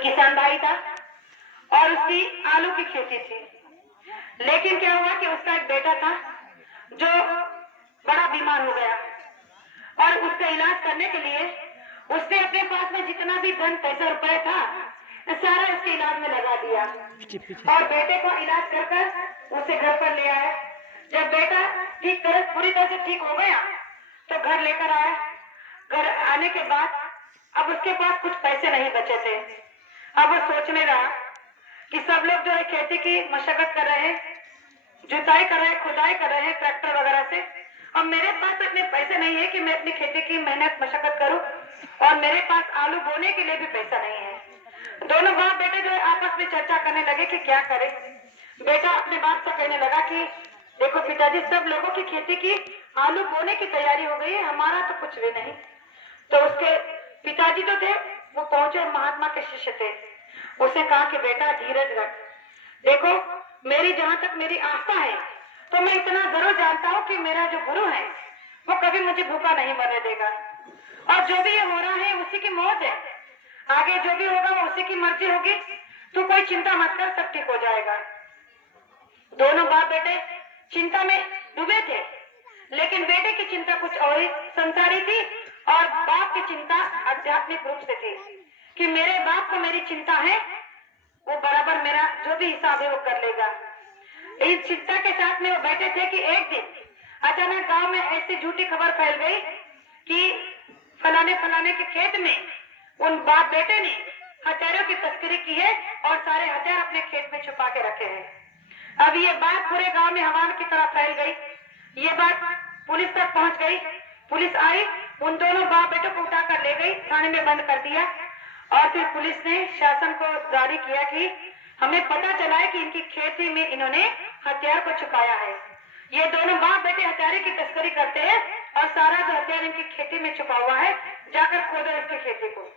एक किसान भाई था और उसकी आलू की खेती थी। लेकिन क्या हुआ कि उसका एक बेटा था जो बड़ा बीमार हो गया और उसका इलाज करने के लिए उसने अपने पास में जितना भी धन पैसा रुपए था सारा उसके इलाज में लगा दिया और बेटे को इलाज कर कर उसे घर पर ले आए। जब बेटा पूरी तरह से ठीक हो गया तो घर लेकर आए। घर आने के बाद अब उसके पास कुछ पैसे नहीं बचे थे। अब वो सोचने लगा कि सब लोग जो है खेती की मशक्कत कर रहे हैं, जुताई कर रहे हैं, खुदाई कर रहे हैं ट्रैक्टर वगैरह से, और मेरे पास इतने पैसे नहीं है कि मैं अपनी खेती की मेहनत मशक्कत करूं और मेरे पास आलू बोने के लिए भी पैसा नहीं है। दोनों बाप बेटे जो है आपस में चर्चा करने लगे कि क्या करें। बेटा अपने बाप से कहने लगा कि देखो पिताजी, सब लोगों की खेती की आलू बोने की तैयारी हो गई है, हमारा तो कुछ भी नहीं। तो उसके पिताजी जो थे वो पहुंचे, महात्मा के शिष्य थे। उसने कहा कि बेटा धीरज रख, देखो मेरी जहां तक मेरी आस्था है तो मैं इतना जरूर जानता हूँ कि मेरा जो गुरु है वो कभी मुझे भूखा नहीं मरने देगा और जो भी ये हो रहा है उसी की मौत है, आगे जो भी होगा वो उसी की मर्जी होगी, तू कोई चिंता मत कर, सब ठीक हो जाएगा। दोनों बाप बेटे चिंता में डूबे थे, लेकिन बेटे की चिंता कुछ और ही संसारी थी और बाप की चिंता आध्यात्मिक रूप से थी कि मेरे बाप को मेरी चिंता है, वो बराबर मेरा जो भी हिसाब है वो कर लेगा। इस चिंता के साथ में वो बैठे थे कि एक दिन अचानक गांव में ऐसी झूठी खबर फैल गई कि फलाने फलाने के खेत में उन बाप बेटे ने हथियारों की तस्करी की है और सारे हथियार अपने खेत में छुपा के रखे हैं। अब ये बात पूरे गांव में हवा की तरह फैल गई। ये बात पुलिस तक पहुंच गई। पुलिस आई, उन दोनों बाप बेटों को उठाकर ले गई, थाने में बंद कर दिया और फिर पुलिस ने शासन को जारी किया कि हमें पता चला है कि इनकी खेती में इन्होंने हथियार को छुपाया है। ये दोनों बाप बेटे हथियार की तस्करी करते हैं और सारा जो हथियार इनकी खेती में छुपा हुआ है जाकर खोदो इसकी खेती को।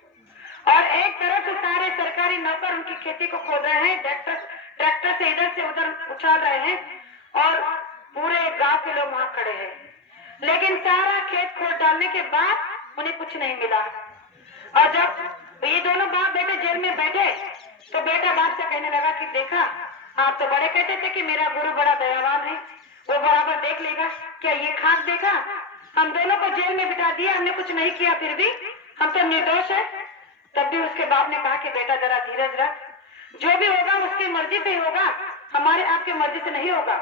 और एक तरफ से सारे सरकारी नौकर उनकी खेती को खोद रहे हैं, ट्रैक्टर से इधर से उधर उछाल रहे हैं और पूरे गांव के लोग वहां खड़े हैं। लेकिन सारा खेत खोद डालने के बाद उन्हें कुछ नहीं मिला। और जब ये दोनों बाप बेटे जेल में बैठे तो बेटा बाप से कहने लगा कि देखा, आप तो बड़े कहते थे कि मेरा गुरु बड़ा दयावान है, वो बराबर देख लेगा, क्या ये खाक देखा, हम दोनों को जेल में बिठा दिया, हमने कुछ नहीं किया, फिर भी हम तो निर्दोष है। तब भी उसके बाप ने कहा कि बेटा जरा धीरज रख, जो भी होगा उसकी मर्जी से होगा, हमारे आपकी मर्जी से नहीं होगा।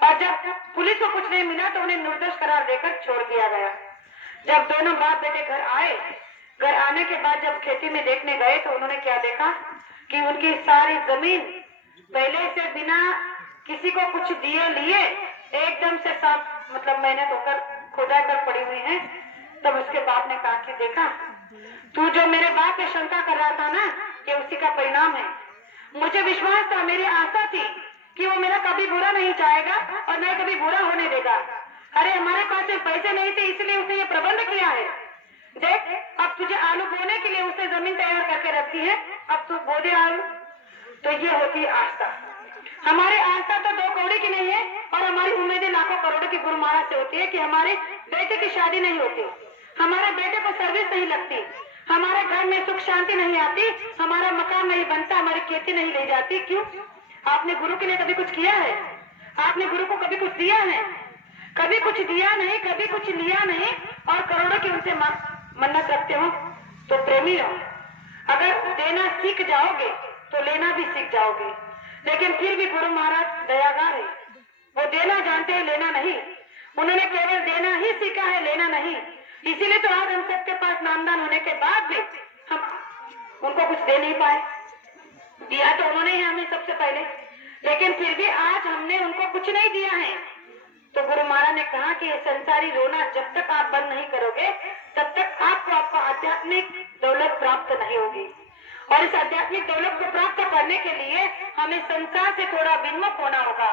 और जब पुलिस को कुछ नहीं मिला तो उन्हें निर्दोष करार देकर छोड़ दिया गया। जब दोनों बाप बेटे घर आए, घर आने के बाद जब खेती में देखने गए तो उन्होंने क्या देखा कि उनकी सारी जमीन पहले से बिना किसी को कुछ दिए लिए एकदम से साफ, मतलब मेहनत होकर खुदा कर पड़ी हुई है। तब उसके बाप ने कहा कि देखा, तू जो मेरे बाप पे शंका कर रहा था ना, ये उसी का परिणाम है। मुझे विश्वास था, मेरी आशा थी कि वो मेरा कभी बुरा नहीं चाहेगा और न कभी बुरा होने देगा। अरे हमारे पास में पैसे नहीं थे इसलिए उसने ये प्रबंध किया है। देख, अब तुझे आलू बोने के लिए उसने जमीन तैयार करके रखी है, अब तू बो दे आलू। तो ये होती है आस्था। हमारी आस्था तो 2 कौड़ी की नहीं है और हमारी उम्मीदें लाखों करोड़ों की गुरु महाराज से होती है कि हमारे बेटे की शादी नहीं होती, हमारे बेटे को सर्विस नहीं लगती, हमारे घर में सुख शांति नहीं आती, हमारा मकान नहीं बनता, हमारी खेती नहीं ले जाती। क्यों? आपने गुरु के लिए कभी कुछ किया है? आपने गुरु को कभी कुछ दिया है? कभी कुछ दिया नहीं, कभी कुछ लिया नहीं और करोड़ों की उनसे मन्नत रखते हो तो प्रेमी हो। अगर देना सीख जाओगे तो लेना भी सीख जाओगे। लेकिन फिर भी गुरु महाराज दयागार है, वो देना जानते हैं, लेना नहीं। उन्होंने केवल देना ही सीखा है, लेना नहीं। इसीलिए तो आज हम सबके पास नामदान होने के बाद भी हम उनको कुछ दे नहीं पाए। दिया तो उन्होंने ही हमें सबसे पहले, लेकिन फिर भी आज हमने उनको कुछ नहीं दिया है। तो गुरु महाराज ने कहा कि ये संसारी रोना जब तक आप बंद नहीं करोगे तब तक आपको आध्यात्मिक दौलत प्राप्त नहीं होगी। और इस आध्यात्मिक दौलत को प्राप्त करने के लिए हमें संसार से थोड़ा विमुख होना होगा।